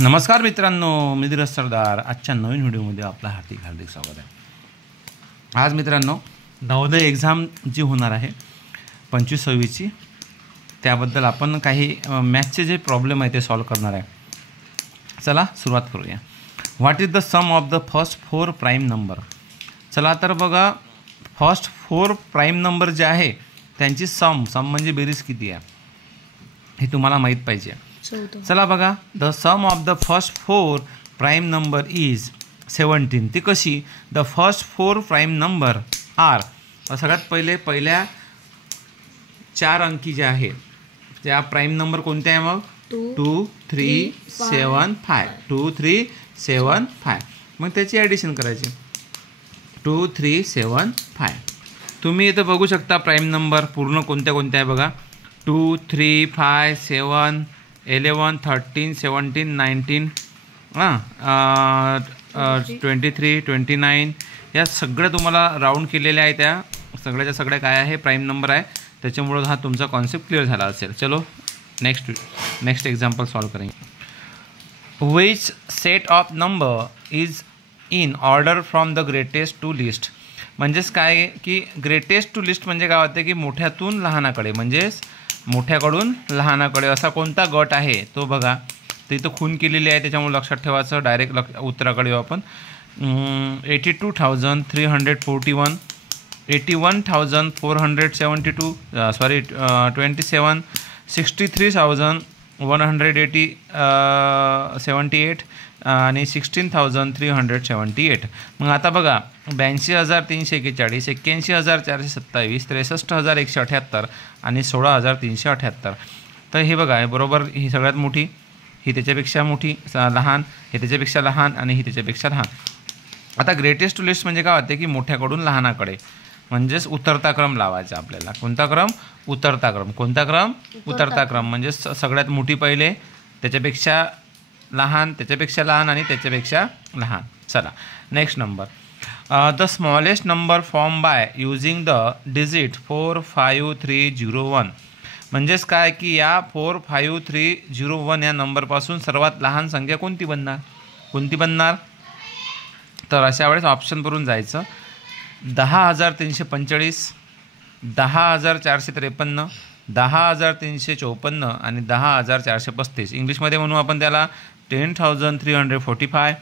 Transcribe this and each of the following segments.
नमस्कार मित्रांनो, मी धीरज सरदार. आजच्या नवीन व्हिडिओमध्ये आपलं हार्दिक स्वागत आहे. आज मित्रांनो नवोदय एक्झाम जी होणार आहे 25-26ची, त्याबद्दल आपण काही मॅथ्सचे जे प्रॉब्लेम आहे ते सॉल्व्ह करणार आहे. चला सुरुवात करूया. What is the sum of the first 4 prime number. चला तर बघा, फर्स्ट 4 प्राईम नंबर जे आहे त्यांची सम म्हणजे बेरीज किती आहे हे तुम्हाला माहीत पाहिजे. चला बघा, the sum of the first 4 prime number is 17. ती कशी? The first 4 prime number are. सगळ्यात पहिल्या 4 अंकी जे आहे त्या प्राईम नंबर कोणत्या आहे? मग 2, 3, 7, 5. 2, 3, 7, 5. मग त्याची ॲडिशन करायची. 2, 3, 7, 5. तुम्ही इथं बघू शकता प्राईम नंबर पूर्ण कोणत्या आहे बघा. 2, 3, 5, 7, 11, 13, 17, 19, 23, 29 या सगळ्या तुम्हाला राऊंड केलेल्या आहे. त्या सगळ्याच्या सगळ्या काय आहे? प्राईम नंबर आहे. त्याच्यामुळं हा तुमचा कॉन्सेप्ट क्लिअर झाला असेल. चलो नेक्स्ट एक्झाम्पल सॉल्व करेंगे. Which set of number is in order from the greatest to least. म्हणजेच काय की ग्रेटेस्ट टू लिस्ट म्हणजे काय होते की मोठ्यातून लहानाकडे, म्हणजेच मोठ्याकडून लहानाकडे असा कोणता गट आहे तो बघा. तर इथं खून केलेली आहे त्याच्यामुळे लक्षात ठेवायचं. डायरेक्ट उत्तराकडे येऊ आपण. 82,341, 81,472, 27, 63,178 आणि 16,378. मग आता बघा, 82,341, 81,427, 63,178 आणि 16,378. तर हे बघा, बरोबर ही सगळ्यात मोठी, ही त्याच्यापेक्षा मोठी, लहान हे त्याच्यापेक्षा लहान आणि ही त्याच्यापेक्षा लहान. आता ग्रेटेस्ट टू लिस्ट म्हणजे काय होते की मोठ्याकडून लहानाकडे, म्हणजेच उतरता क्रम लावायचा आपल्याला. कोणता क्रम? उतरता क्रम. कोणता क्रम? उतरता क्रम. म्हणजे सगळ्यात मोठी पहिले, त्याच्यापेक्षा लहान, त्याच्यापेक्षा लहान आणि त्याच्यापेक्षा लहान. चला next number. The smallest number form by using the digit 4, 5, 3, 0, 1. म्हणजेच काय की या 4, 5, 3, 0, 1 या नंबरपासून सर्वात लहान संख्या कोणती बनणार? तर अशा वेळेस ऑप्शन करून जायचं. 10,345, 10,453, 10,354 आणि 10,435. इंग्लिशमध्ये म्हणू आपण त्याला 10,345,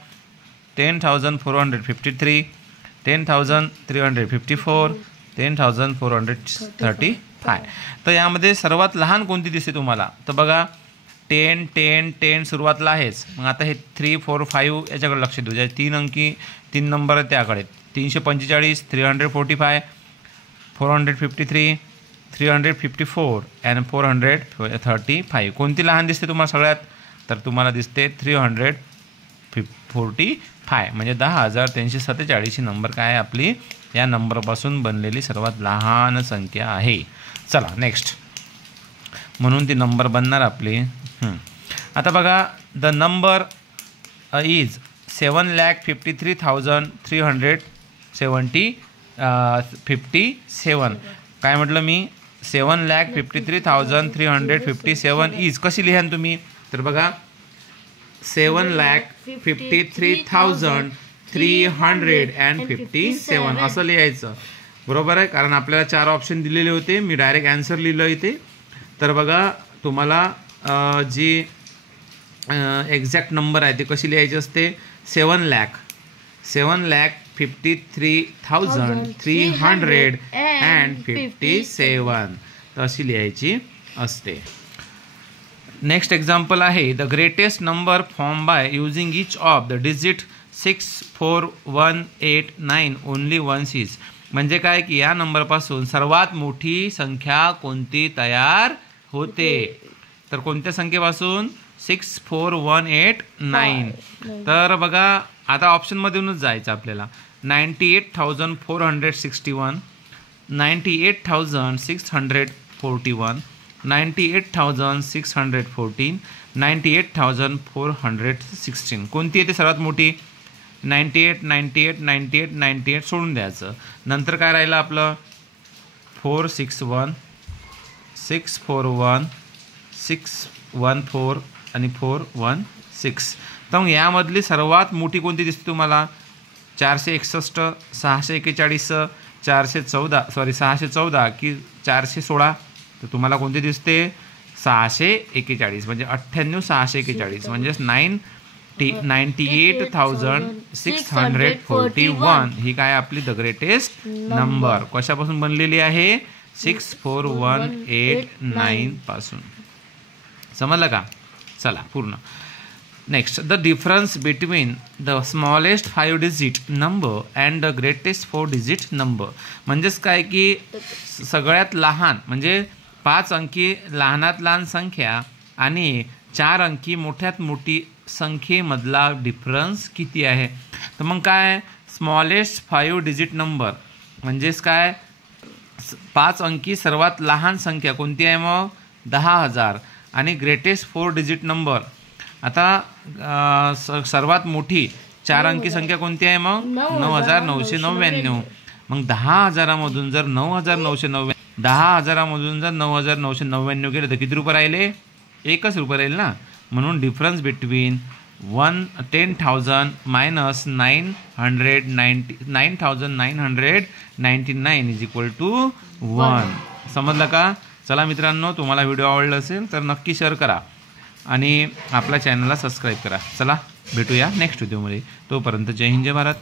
10,453, 10,354, 10,435. तर यामध्ये सर्वात लहान कोणती दिसते तुम्हाला? तर बघा 10, 10, 10 सुरुवातला आहेच. मग आता हे 3, 4, 5 याच्याकडे लक्ष देऊ. ज्या 3 नंबर आहेत त्याकडे. 345, 345, 453, 354 आणि 435. कोणती लहान दिसते तुम्हाला सगळ्यात? तर तुम्हाला दिसते 345. म्हणजे 10,347 ही नंबर काय आहे आपली? या नंबरपासून बनलेली सर्वात लहान संख्या आहे. चला नेक्स्ट. म्हणून ती नंबर बनणार आपली. आता बघा, द नंबर इज 7,53,357. काय म्हटलं मी? 7,53,357 इज. कशी लिहाल तुम्ही? तर बघा 7,53,357 असं लिहायचं. बरोबर आहे, कारण आपल्याला 4 ऑप्शन दिलेले होते. मी डायरेक्ट ॲन्सर लिहिलं इथे. तर बघा, तुम्हाला जी एक्झॅक्ट नंबर आहे ते कशी लिहायची असते? 7,53,357 तर अशी लिहायची असते. नेक्स्ट एक्झाम्पल आहे. The greatest number form by using each of the digit 6, 4, 1, 8, 9 only once is. म्हणजे काय की या नंबरपासून सर्वात मोठी संख्या कोणती तयार होते? तर कोणत्या संख्येपासून? 6, 4, 1, 8, 9. तर बघा, आता ऑप्शनमधूनच जायचं आपल्याला. 98,461, 98,641, 98,614, 98,416. कोणती येते सर्वात मोठी? 98, 98, 98, 98 सोडून द्यायचं. नंतर काय राहिलं आपलं? 461, 641, 614 आणि 416. 6. तर मग यामधली सर्वात मोठी कोणती दिसते तुम्हाला? 461, 641, 614 की 416? तर तुम्हाला कोणती दिसते? 641 म्हणजे 98,641 म्हणजेच 98,641. ही काय आपली द ग्रेटेस्ट नंबर कशापासून बनलेली आहे? 6418 पासून. समजलं का? चला पुढं. Next, the difference between the smallest 5 digit number and the greatest 4 digit number. म्हणजेच काय की सगळ्यात लहान म्हणजे 5 अंकी लहानात लहान संख्या आणि 4 अंकी मोठ्यात मोठी संख्येमधला डिफरन्स किती आहे? तर मग काय स्मॉलेस्ट 5 डिजिट नंबर म्हणजेच काय 5 अंकी सर्वात लहान संख्या कोणती आहे मग? 10,000. आणि ग्रेटेस्ट 4 डिजिट नंबर आता सर्वात मोठी 4 अंकी संख्या कोणती आहे मग? 9,999. मग 10,000मधून जर 9,999 10,000मधून जर 9,999 केलं तर किती रुपये राहिले? 1 रुपये राहील ना. म्हणून difference between 10,000 minus 9,999 is equal to 1. समजलं का? चला मित्रांनो, तुम्हाला व्हिडिओ आवडला असेल तर नक्की शेअर करा आणि आपल्या चॅनलला सबस्क्राईब करा. चला भेटूया नेक्स्ट व्हिडिओमध्ये. तोपर्यंत जय हिंद जय भारत.